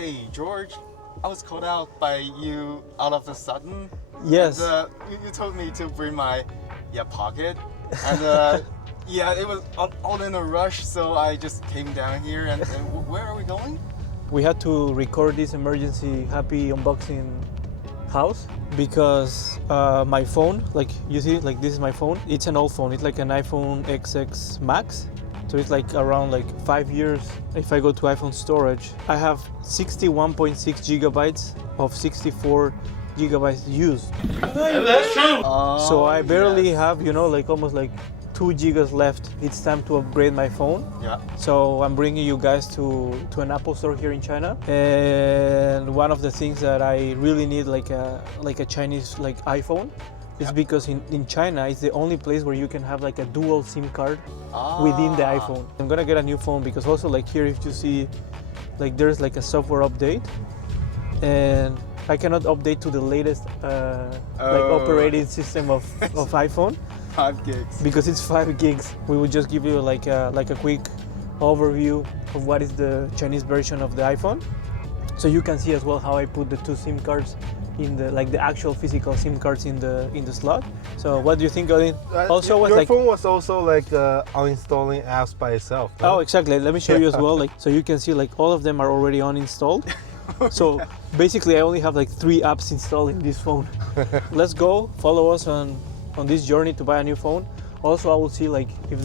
Hey, George, I was called out by you out of the sudden. Yes. And, you told me to bring my pocket. And yeah, it was all in a rush, so I just came down here. And where are we going? We had to record this emergency happy unboxing house because my phone, like you see, like this is my phone. It's an old phone. It's like an iPhone XX Max. So it's like around like 5 years. If I go to iPhone storage, I have 61.6 gigabytes of 64 gigabytes used. That's true. So I barely have, like almost like 2 gigas left. It's time to upgrade my phone. Yeah. So I'm bringing you guys to an Apple store here in China. And one of the things that I really need, like a Chinese like iPhone, is because in China it's the only place where you can have like a dual SIM card within the iPhone. I'm gonna get a new phone because also like here, if you see, like there's like a software update, and I cannot update to the latest like operating system of iPhone. 5 gigs. Because it's 5 gigs. We will just give you like a quick overview of what is the Chinese version of the iPhone, so you can see as well how I put the 2 SIM cards in the actual physical SIM cards in the slot. So what do you think, Odin? Also, your phone was also like uninstalling apps by itself. No? Oh, exactly. Let me show you as well. Like, so you can see like all of them are already uninstalled. So basically, I only have like 3 apps installed in this phone. Let's go. Follow us on this journey to buy a new phone. Also, I will see like if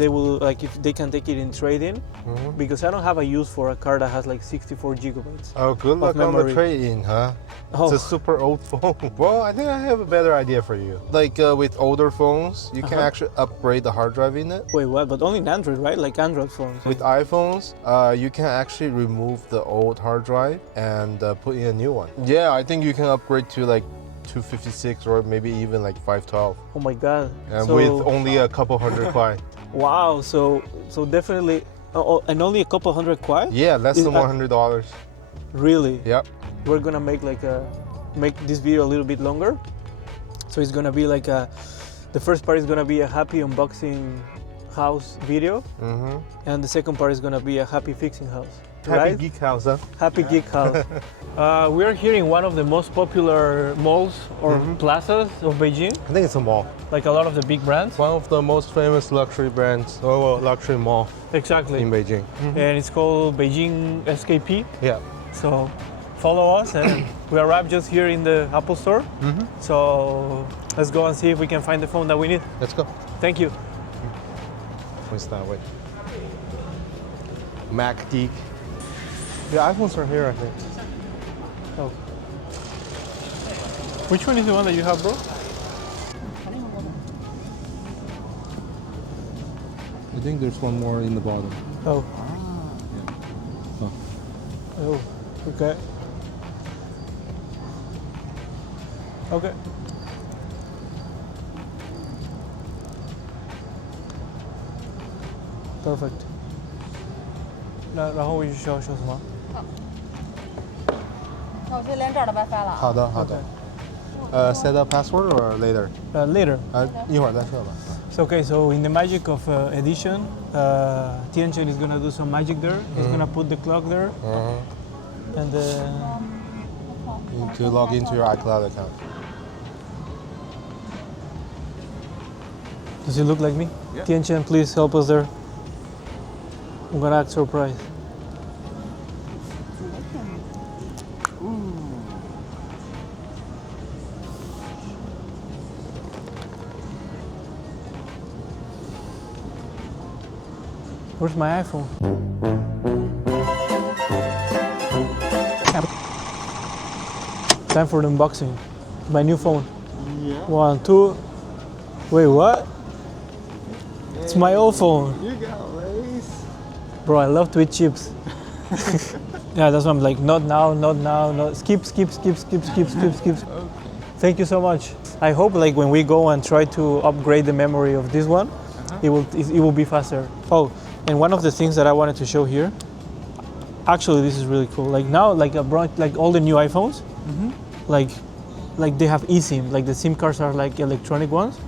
they can take it in trade-in, because I don't have a use for a car that has like 64 gigabytes. Oh, good luck on the trade-in, huh? Oh. It's a super old phone. Well, I think I have a better idea for you. Like with older phones, you can actually upgrade the hard drive in it. Wait, what? But only in Android, right? Like Android phones. With iPhones, you can actually remove the old hard drive and put in a new one. Yeah, I think you can upgrade to like 256 or maybe even like 512. Oh my god. And So, with only a couple hundred kwai. wow, so definitely, and only a couple hundred kwai? Yeah, less than $100. Really? Yep. We're gonna make this video a little bit longer. So it's gonna be like the first part is gonna be a happy unboxing house video, and the second part is gonna be a happy fixing house. Happy Right? Geek House, huh? Happy Geek House. We are here in one of the most popular malls or plazas of Beijing, I think it's a mall. like a lot of the big brands. One of the most famous luxury brands, luxury mall Exactly. in Beijing. And it's called Beijing SKP. Yeah. So follow us, and we arrived just here in the Apple store. So let's go and see if we can find the phone that we need. Let's go. Thank you. What's that way? Mac Geek. The iPhones are here, I think. Oh. Which one is the one that you have, bro? I think there's one more in the bottom. Oh. Yeah. Oh. Okay. Okay. Perfect. 然后我需要说什么？那我就连这儿都白发了啊。好的，好的。Set a password or later? Later. 一会儿再设吧。 So, okay, so in the magic of edition, Tianchen is gonna do some magic there. He's gonna put the clock there, and You need to log into your iCloud account. does he look like me? Yeah. Tianchen, please help us there. I'm gonna act surprised. Where's my iPhone? Time for the unboxing. My new phone. Yeah. 1, 2. Wait, what? It's my old phone. You got lace. Bro, I love to eat chips. Yeah, that's why I'm like, not now, no. Skip. Okay. Thank you so much. I hope like when we go and try to upgrade the memory of this one, it will be faster. Oh, and one of the things that I wanted to show here, actually this is really cool. Like now, like all the new iPhones, like they have eSIM. Like the SIM cards are like electronic ones.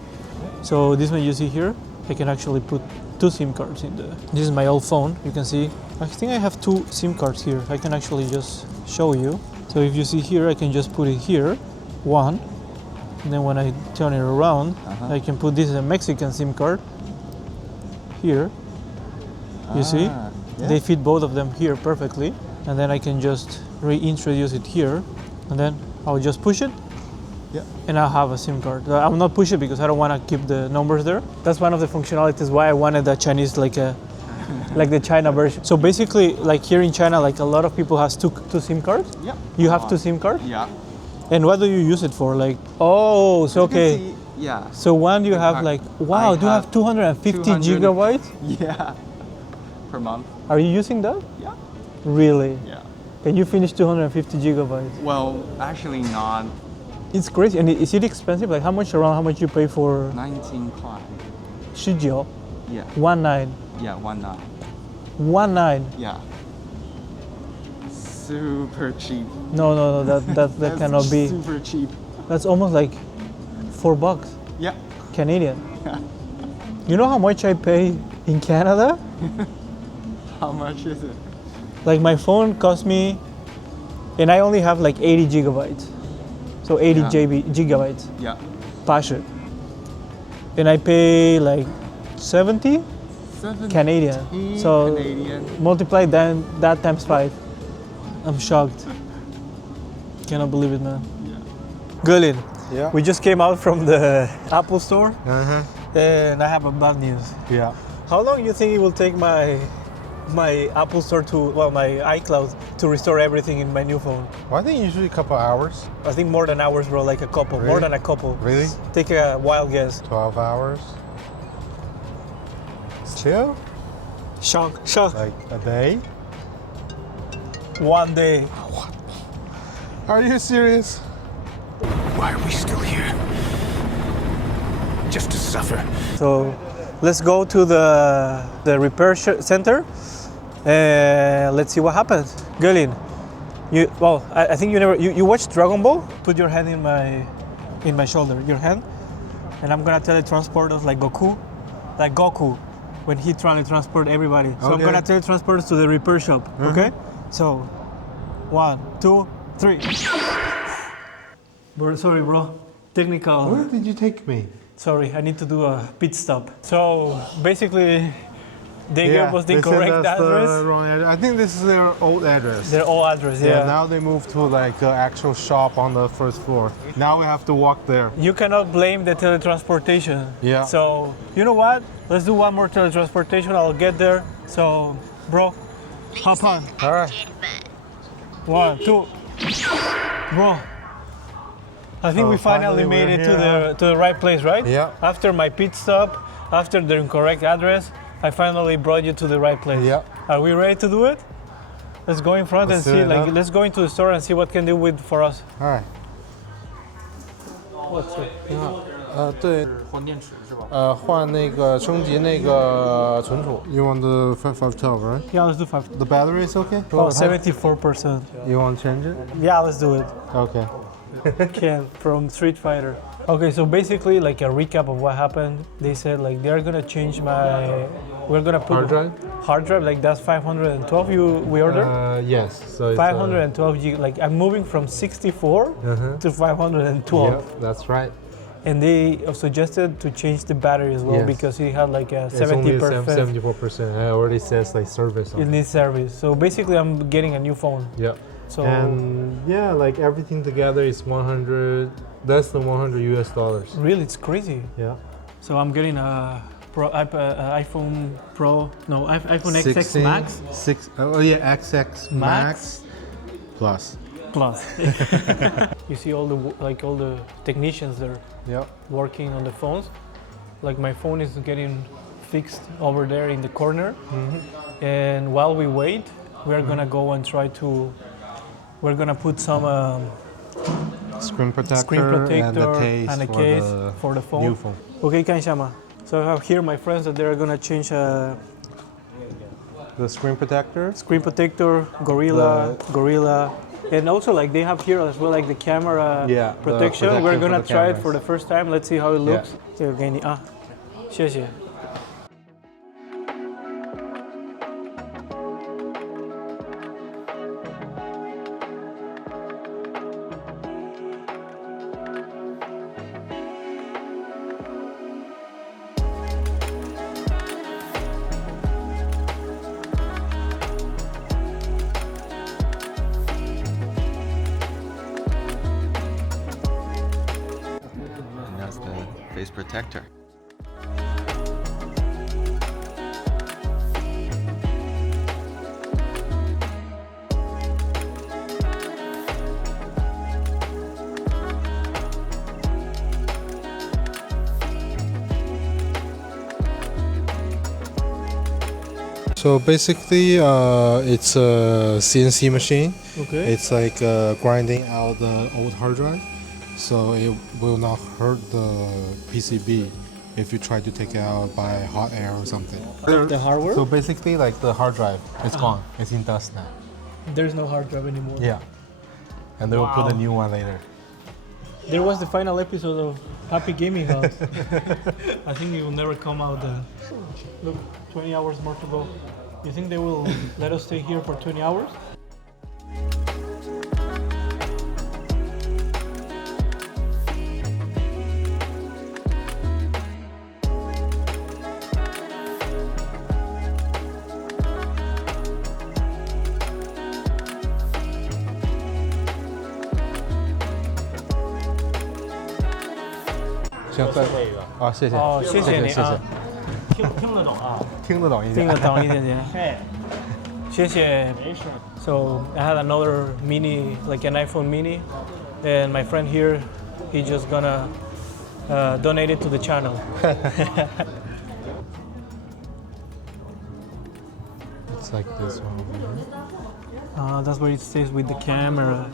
So this one you see here, I can actually put two SIM cards in the. This is my old phone. You can see. I think I have two SIM cards here. I can actually just show you. So if you see here, I can just put it here, one, and then when I turn it around, I can put this as a Mexican SIM card here. You see? Yeah. They fit both of them here perfectly, and then I can just reintroduce it here, and then I'll just push it. Yeah. And I'll have a SIM card. I will not push it because I don't want to keep the numbers there. That's one of the functionalities why I wanted the Chinese like the China version. So basically, like here in China, like a lot of people has two SIM cards. Yeah. You have two SIM cards. Yeah. And what do you use it for? Like, oh, so okay. Yeah. So one you have I- like, wow, do you have 250 gigabytes? Yeah. Per month. Are you using that? Yeah. Really? Yeah. Can you finish 250 gigabytes? Well, actually not. It's crazy. And is it expensive? Like how much you pay for 19 块. Shijio? Yeah. 19. Yeah, 19. 19. Yeah. Super cheap. No, that That's cannot be. super cheap. That's almost like $4 Yeah. Canadian. You know how much I pay in Canada? How much is it? Like my phone cost me, and I only have like 80 gigabytes. So 80 Yeah. gigabytes. Yeah. Passion. And I pay like 70 17 Canadian. So Canadian. multiply that times 5. I'm shocked. Cannot believe it, man. Yeah. Gulin, Yeah. we just came out from the Apple store, Uh-huh. and I have a bad news. Yeah. How long do you think it will take my Apple store my iCloud to restore everything in my new phone? Well, I think usually a couple hours. I think more than hours, bro. Like a couple, more Really? than a couple. Really? Take a wild guess. 12 hours. Chill? Shock. Like a day? 1 day. Are you serious? Why are we still here? Just to suffer. So let's go to the repair center and let's see what happens. Gulin, I think you watched Dragon Ball? Put your hand in my shoulder, your hand, and I'm gonna teletransport us like Goku when he trying to transport everybody. So I'm Okay. gonna teletransport us to the repair shop. Okay? So 1, 2, 3. Sorry, bro. Technical. Where did you take me? Sorry, I need to do a pit stop. So basically, they gave us the they said correct that's address. The wrong address. I think this is their old address. Their old address, Yeah, yeah. now they moved to like an actual shop on the first floor. Now we have to walk there. You cannot blame the teletransportation. Yeah. So, you know what? Let's do one more teletransportation. I'll get there. So, bro, hop on. All right. 1, 2. Bro, I think So we finally finally made we're it here. to the right place, right? Yeah. After my pit stop, after the incorrect address, I finally brought you to the right place. Yeah. Are we ready to do it? Let's go in front Let's and do see. it Like, now. let's go into the store and see what can do with for us. All right. What's it? 对，换那个升级那个存储。You want the 5512, right? Yeah, let's do 5. The battery is okay? Oh, 74%. You want to change it? Yeah, let's do it. Okay. Ken from Street Fighter. Okay, so basically, like a recap of what happened. They said like they're gonna change we're gonna put Hard drive? Hard drive, like that's 512 we ordered. Yes. So it's, 512 gig. Like I'm moving from 64 to 512. Yep, that's right. And they suggested to change the battery as well Yes. because it had like a It's only 70%. 74%. It already says like service on It it. needs service. So basically, I'm getting a new phone. Yep. So And yeah, like everything together is 100, less than 100 US dollars. really, it's crazy. Yeah. So I'm getting a iPhone Pro, no, iPhone XX 16, Max Oh yeah, XX Max Plus. Plus. You see all the technicians there Yep. working on the phones. Like my phone is getting fixed over there in the corner, and while we wait, we're gonna go and try to. We're gonna put some Screen protector, screen protector and a case, and a case for the phone. new phone. Okay, 看一下嘛. So I have here my friends that they're gonna change The screen protector. screen protector, Gorilla, and also like they have here as well like the camera Yeah, the protection. protection We're for gonna the try it cameras. for the first time. Let's see how it looks. 这个给你啊，谢谢。protector. So basically, it's a CNC machine. Okay. It's like grinding out the old hard drive, so it will not hurt the PCB if you try to take it out by hot air or something. The hardware? So basically, like the hard drive, it's gone. It's in dust now. There's no hard drive anymore. Yeah. And they will put a Wow. new one later. There was the final episode of Happy Gaming House. I think it will never come out then. Look, 20 hours more to go. You think they will let us stay here for 20 hours? Oh, 谢谢。哦，谢谢你啊，听得懂啊，听得懂一点点。哎，谢谢。没事。So I had another mini, like an iPhone mini, and my friend here, he just gonna donate it to the channel. It's like this one over here. That's where it stays with the camera,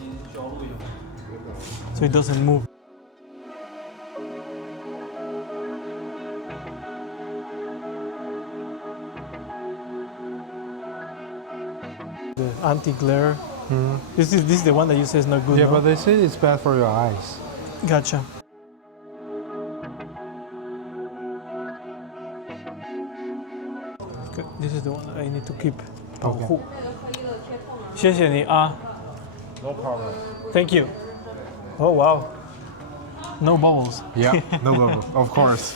so it doesn't move. The anti-glare. This is the one that you say is not good. Yeah, no? but they say it's bad for your eyes. Gotcha. Okay, this is the one that I need to keep. Okay. 谢谢你啊。No problem. Thank you. Oh wow. No bubbles. Yeah, no problem. Of course.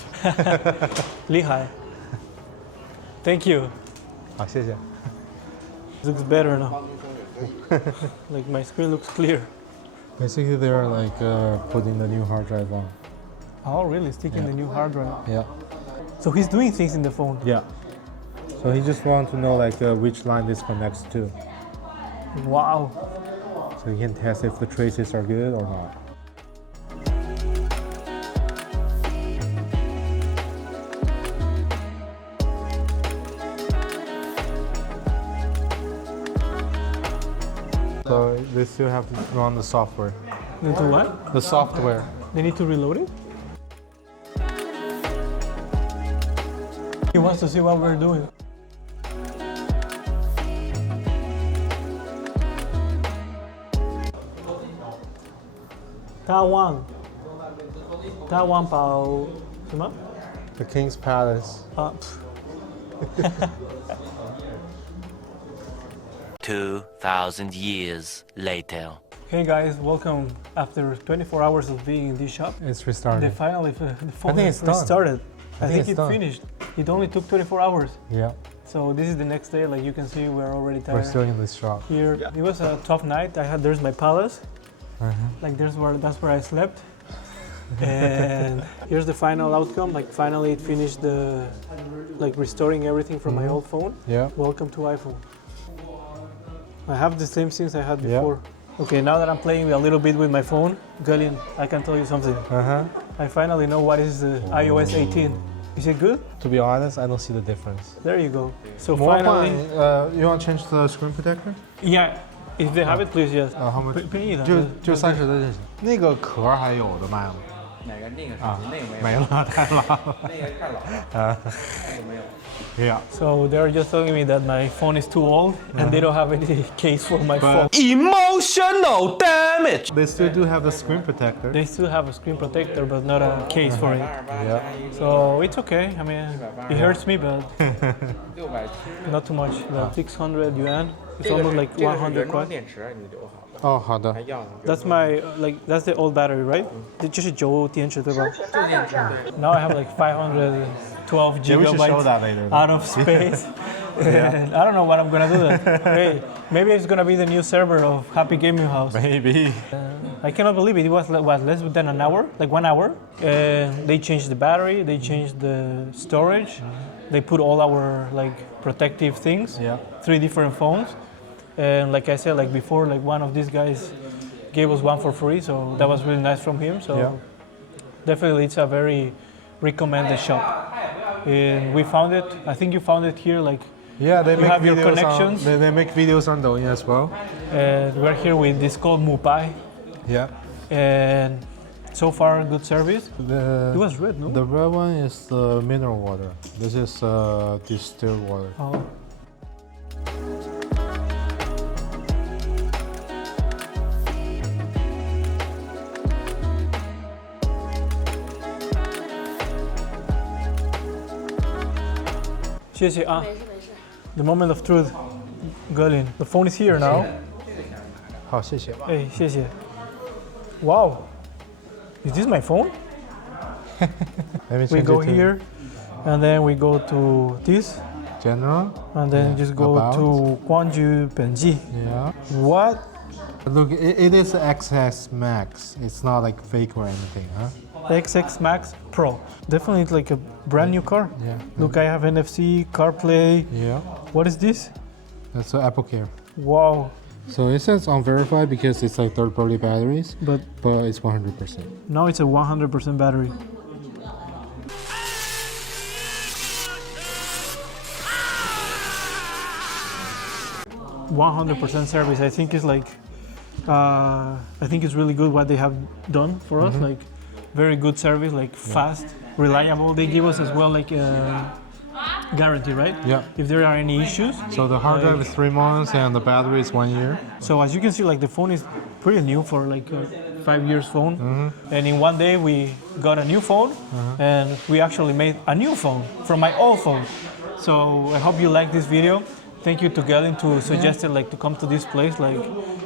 厉害。Thank you. 好，谢谢。 Looks better now. Like my screen looks clear. Basically, they're like putting the new hard drive on. Oh really? Sticking the new hard drive. Yeah. So he's doing things in the phone. Yeah. So he just wants to know like which line this connects to, Wow. so he can test if the traces are good or not. So they still have to run the software. They do what? The software. They need to reload it? He wants to see what we're doing. Taiwan. Taiwan 堡什么？ The King's Palace. 啊， 2,000 years later. Hey guys, welcome. After 24 hours of being in this shop, It's they restarted. finally the phone think it's done. restarted. I think it's it done. finished. It only took 24 hours. Yeah. So this is the next day. Like you can see, we're already We're tired. still in this shop. Here, it was a tough night. There's my palace. Like that's where I slept. And here's the final outcome. Like finally it finished restoring everything from my old phone. Yeah. Welcome to iPhone. I have the same things I had Yeah. before. Okay, now that I'm playing a little bit with my phone, Gullion, I can tell you something. I finally know what is the iOS 18. Is it good? To be honest, I don't see the difference. There you go. So More finally, you want to change the screen protector? yeah, if they have it, please, yes. How much? 便宜的，就30的就行。那个壳还有的卖吗？哪个那个手啊机那个没有，没了，太老了。那个太老了，啊那个没有。 ，Yeah. So they're just telling me that my phone is too old and they don't have any case for my phone. Emotional damage! They still do have the screen protector. They still have a screen protector, but not a case for it. Yeah. So it's okay. I mean, it hurts me, but 670， not too much. Like 600 yuan. It's 这个 almost 是 like 这个是 100原装 quid. 电池，你留好了，哦，好的还。要呢。 That's my that's the old battery, right? 这是旧电池对吧？旧电池对。 Now I have like 512 Yeah, we should show gigabytes that later. out of space. And I don't know what I'm gonna do then. Hey, maybe it's gonna be the new server of Happy Gaming House. Maybe. I cannot believe it. It was what, less than an hour, like 1 hour. They changed the battery, they changed the storage, they put all our like protective things. Yeah. 3 different phones, and like I said, like before, like one of these guys gave us one for free, so that was really nice from him. So definitely, it's a very recommended shop. And we found it. I think you found it here, like. Yeah, they You make have your videos connections? they make videos on Douyin as well. We're here with this called Mupai, Yeah. and so far good service. It was red, no? The red one is the mineral water. This is distilled water. Oh. Xie xie ah. The moment of truth, Gerlin. The phone is here now. 好，谢谢。 Hey, 谢谢. Wow. Is this my phone? Let me We change go it to here, and then we go to this, general. and then just go about. to Guangju Benji. Yeah. What? Look, it is XS Max. It's not like fake or anything, huh? XX Max Pro. Definitely it's like a brand new car. Yeah. Look, I have NFC, CarPlay. Yeah. What is this? That's Apple Care. Wow. So it says unverified because it's like third-party batteries, But but it's 100%. now it's a 100% battery. "100% service." I think is like, I think it's really good what they have done for us. Like, very good service, like fast, reliable. They give us as well like a guarantee, right? Yeah. If there are any issues. So the hard drive is 3 months and the battery is 1 year. So as you can see, like the phone is pretty new for like a 5 years phone. And in one day we got a new phone, and we actually made a new phone from my old phone. So I hope you like this video. Thank you to Galen to suggest it, like to come to this place. Like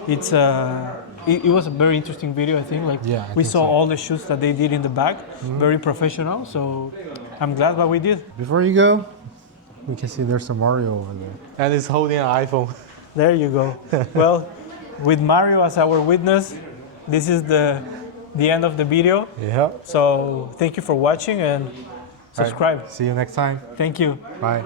it's it was a very interesting video. I think like Yeah, I we think saw so. all the shoots that they did in the back, very professional. So I'm glad what we did. Before you go, we can see there's a Mario over there. And it's holding an iPhone. There you go. Well, with Mario as our witness, this is the end of the video. Yeah. So thank you for watching and subscribe. See you next time. Thank you. Bye.